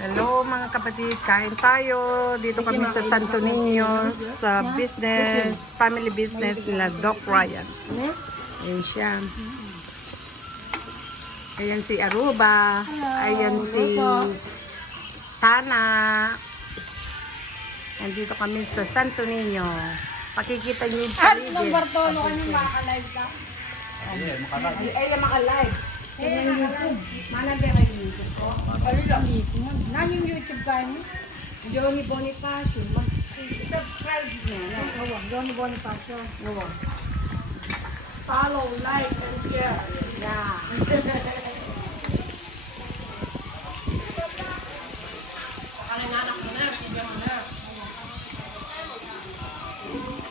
Hello mga kapatid, kain tayo. Dito kami sa Santo Niño sa business, family business nila Doc Ryan. Ayan siya. Ayan si Aruba. Ayan si Tana. Nandito kami sa Santo Niño. Pakikita niyo yung paligid. Nung Bartolo kami makaka-live ka? Ay, maka-live. Yung YouTube. Manang kayo yung YouTube ko. Nan yung YouTube ka mo? Johnny Bonifacio. Mag-subscribe niya. Johnny Bonifacio. No. Follow, like, and share. Yeah.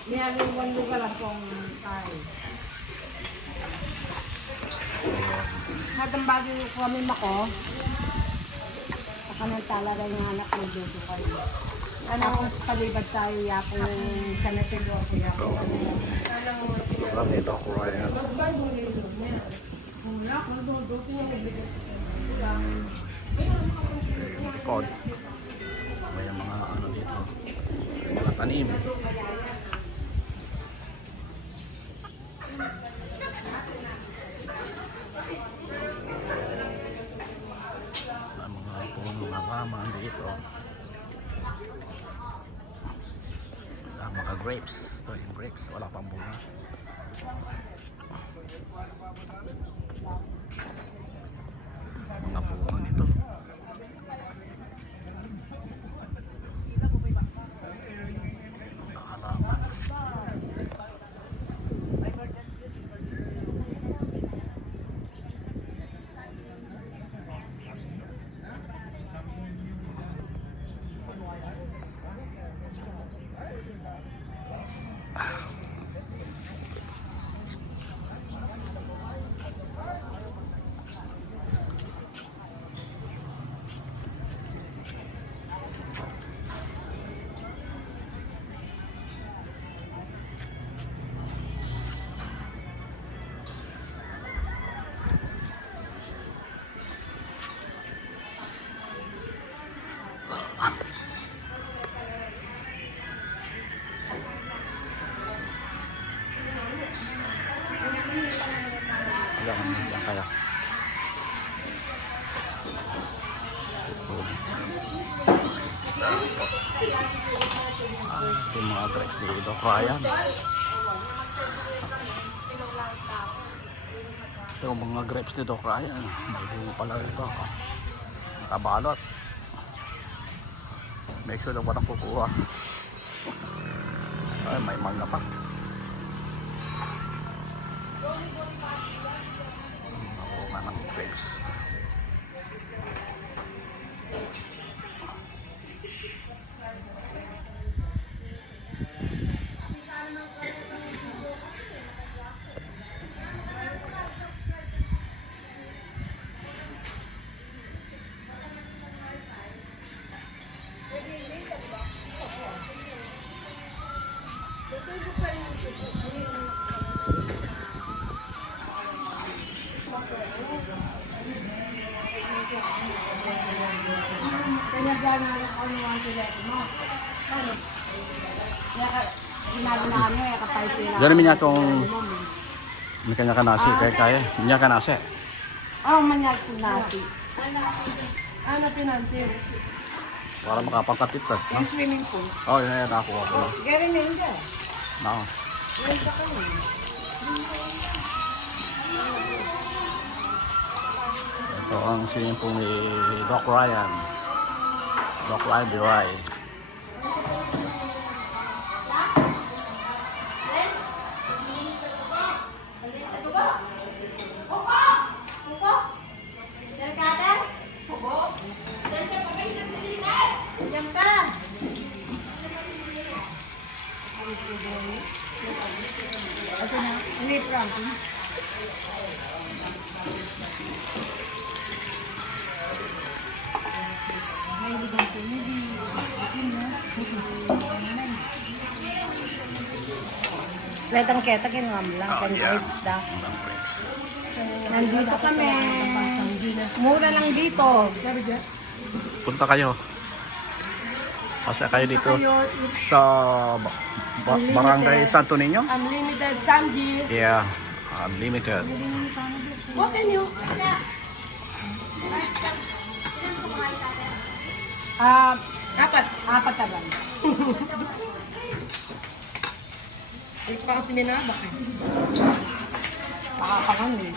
Niya yung one lugar lang pong tayo. Hatang bago kami mako. Saka nang talaga yung anak ng Jojo kayo. Ano palibad tayo yapong sa natilo ko yapong. Kami Doc Ryan. Likod. May mga ano dito. Mga tanim. Mga puno ng halaman dito. Mga grapes. Ito yung grapes. Wala pang bunga. Mga bunga nito. Mga halaman. Yan kaya. Yung mga grapes ni Doc Ryan. Yung mga grapes ni Doc Ryan. May bunga pala ito. Nakabalot. Make sure na walang kukuha. Ay, may mangga pa. Mga ng grapes. Kaya dyan na ako naman sila mo. Ano? Kaya ginagawa na kami, kaya kapay sila. Diyan namin itong may kanya ka nasi. Kaya niya ka nasi. Oh, manyag po nasi. Ano pinansin? Para makapangkapit ka. Yung swimming pool. Oh, yun yan ako. Gary na yun dyan. No. Yan ka kayo. Ito ang swimming pool ni Doc Ryan. Doc Ryan the Ride. Ito na, hindi Frankie. May ligang po, hindi. Letang keta kinuha mo lang, kan grapes da. Nandito kami. Mura lang dito. punta kayo. Pasya kayo dito Kayo, sa Barangay Santo Niño. unlimited Sanji. Yeah, unlimited. What can you? Apat ka ba? Ito pa kasi minabak eh. Nakakangan eh.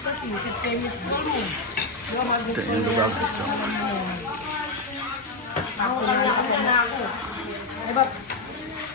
Kasi, famous mo. Ito yung lugar dito. Ako na ako. Diba,